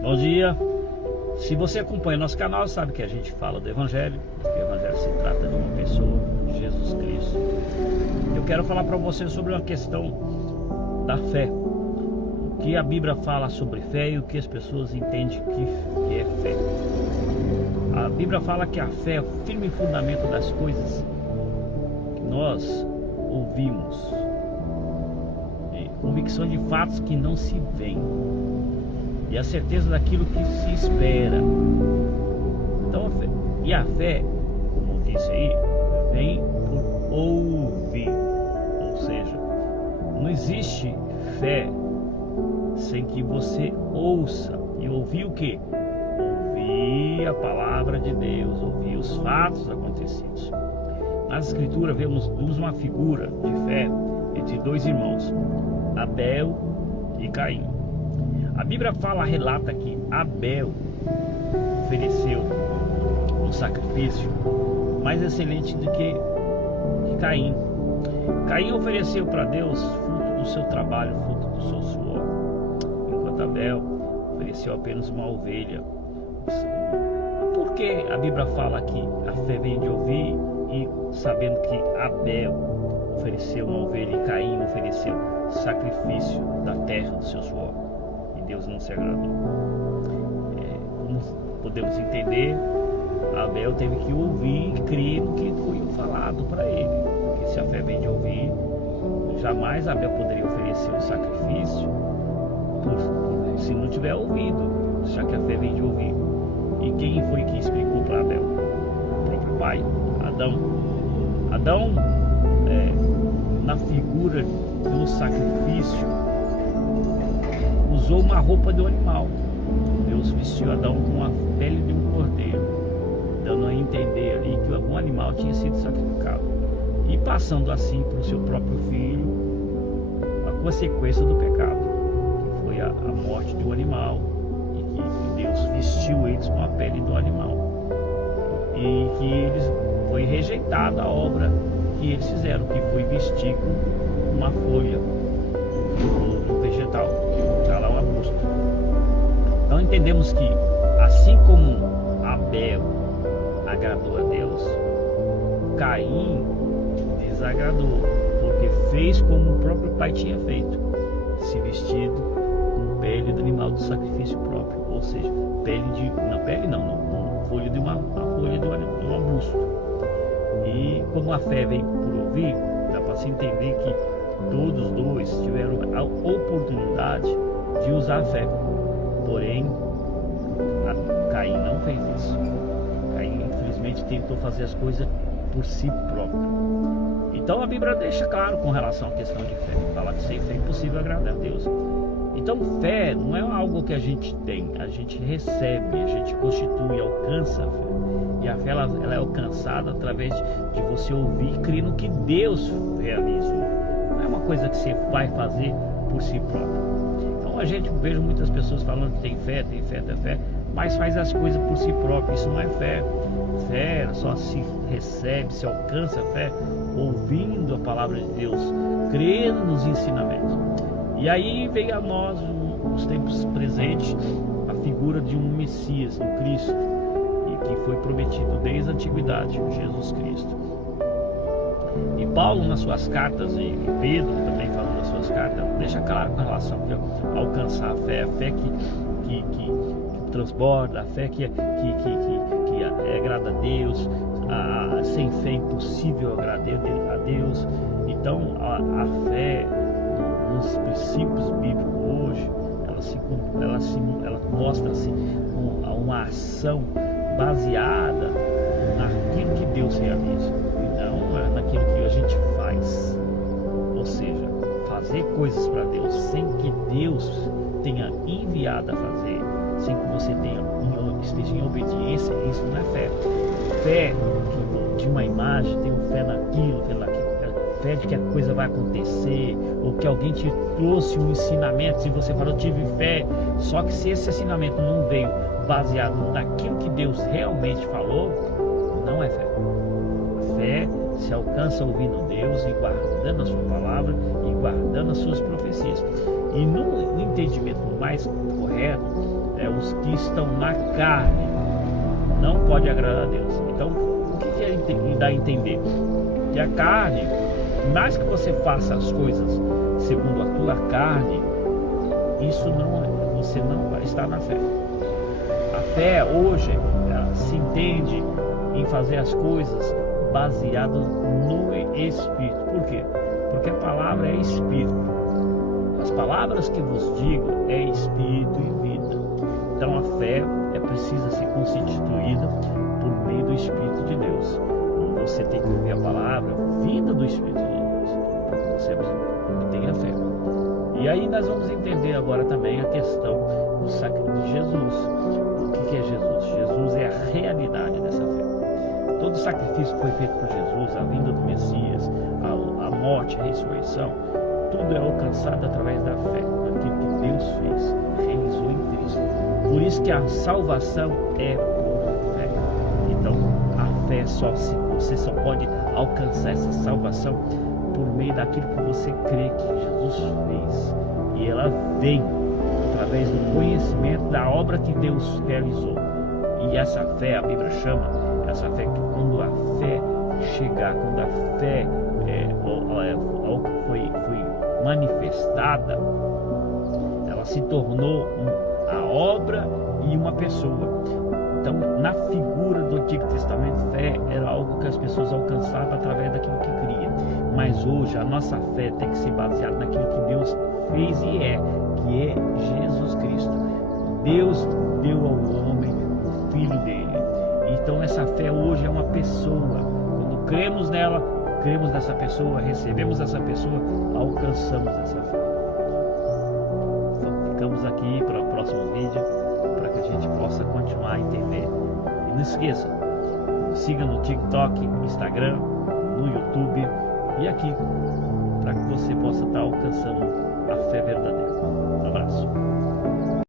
Bom dia. Se você acompanha nosso canal, sabe que a gente fala do Evangelho, porque o Evangelho se trata de uma pessoa, Jesus Cristo. Eu quero falar para você sobre uma questão da fé. O que a Bíblia fala sobre fé e o que as pessoas entendem que é fé. A Bíblia fala que a fé é o firme fundamento das coisas que nós ouvimos, e convicção de fatos que não se veem, e a certeza daquilo que se espera. Então, a fé, como disse aí, vem por ouvir. Ou seja, não existe fé sem que você ouça. E ouvir o quê? Ouvir a palavra de Deus, ouvir os fatos acontecidos. Nas escrituras vemos uma figura de fé entre dois irmãos, Abel e Caim. A Bíblia relata que Abel ofereceu um sacrifício mais excelente do que Caim. Caim ofereceu para Deus fruto do seu trabalho, fruto do seu suor, enquanto Abel ofereceu apenas uma ovelha. Por que a Bíblia fala que a fé vem de ouvir, e sabendo que Abel ofereceu uma ovelha e Caim ofereceu sacrifício da terra do seu suor? Deus não se agradou. Como podemos entender, Abel teve que ouvir e crer no que foi falado para ele, porque se a fé vem de ouvir, jamais Abel poderia oferecer um sacrifício se não tiver ouvido, já que a fé vem de ouvir. E quem foi que explicou para Abel? O próprio pai, Adão, na figura do sacrifício, usou uma roupa de um animal. Deus vestiu Adão com a pele de um cordeiro, dando a entender ali que algum animal tinha sido sacrificado, e passando assim para o seu próprio filho a consequência do pecado, que foi a morte de um animal, e que Deus vestiu eles com a pele do animal, e que eles foi rejeitada a obra que eles fizeram, que foi vestir com uma folha do vegetal, lá um arbusto. Então entendemos que assim como Abel agradou a Deus, Caim desagradou, porque fez como o próprio pai tinha feito, se vestido com pele do animal do sacrifício próprio, ou seja, folha de uma folha de um arbusto. E como a fé vem por ouvir, dá para se entender que todos dois tiveram a oportunidade de usar a fé, porém Caim não fez isso. Caim infelizmente tentou fazer as coisas por si próprio. Então a Bíblia deixa claro com relação à questão de fé, fala que sem fé é impossível agradar a Deus. Então fé não é algo que a gente tem, a gente recebe, a gente constitui, alcança a fé. E a fé ela é alcançada através de você ouvir e crer no que Deus realizou. Não é uma coisa que você vai fazer por si próprio. Então a gente vejo muitas pessoas falando que tem fé, mas faz as coisas por si próprio. Isso não é fé. Fé só se recebe, se alcança a fé ouvindo a palavra de Deus, crendo nos ensinamentos. E aí veio a nós, nos tempos presentes, a figura de um Messias, do Cristo, e que foi prometido desde a antiguidade, Jesus Cristo. E Paulo nas suas cartas, e Pedro também falando nas suas cartas, deixa claro com relação a alcançar a fé que transborda, a fé que agrada a Deus. Sem fé é impossível agradar a Deus. Então a fé nos princípios bíblicos hoje, ela mostra-se uma ação baseada naquilo que Deus realiza, e não naquilo que a gente faz. Ou seja, fazer coisas para Deus sem que Deus tenha enviado a fazer, sem que você esteja em obediência, isso não é fé. Fé de uma imagem, tem fé naquilo, fé de que a coisa vai acontecer, ou que alguém te trouxe um ensinamento, se você falou, tive fé, só que se esse ensinamento não veio baseado naquilo que Deus realmente falou, não é fé. A fé se alcança ouvindo Deus e guardando a sua palavra e guardando as suas profecias. E no entendimento mais correto, os que estão na carne, não pode agradar a Deus. Então, o que ele dá a entender? Que a carne, mais que você faça as coisas segundo a tua carne, isso você não está na fé. A fé hoje se entende em fazer as coisas baseado no Espírito. Por quê? Porque a palavra é Espírito. As palavras que vos digo é Espírito e vida. Então a fé precisa ser constituída por meio do Espírito de Deus. Você tem que ouvir a palavra vinda do Espírito de Deus, para que você obtenha a fé. E aí nós vamos entender agora também a questão do sacrifício de Jesus. O que é Jesus? Jesus é a realidade dessa fé. Todo sacrifício que foi feito por Jesus, a vinda do Messias, a morte, a ressurreição, tudo é alcançado através da fé, daquilo que Deus fez, realizou em Cristo. Por isso que a salvação é por fé. Então a fé você só pode alcançar essa salvação por meio daquilo que você crê que Jesus fez. E ela vem através do conhecimento da obra que Deus realizou. E essa fé, a Bíblia chama, essa fé que quando a fé chegar, quando a fé foi manifestada, ela se tornou a obra e uma pessoa. Então, na figura do Antigo Testamento, fé era algo que as pessoas alcançavam através daquilo que cria. Mas hoje a nossa fé tem que ser baseada naquilo que Deus fez e que é Jesus Cristo. Deus deu ao homem o Filho dele. Então essa fé hoje é uma pessoa. Quando cremos nela, cremos nessa pessoa, recebemos essa pessoa, alcançamos essa fé. Então ficamos aqui para o próximo vídeo, para que a gente possa continuar a entender. E não esqueça, siga no TikTok, Instagram, no YouTube e aqui, para que você possa estar alcançando a fé verdadeira. Um abraço.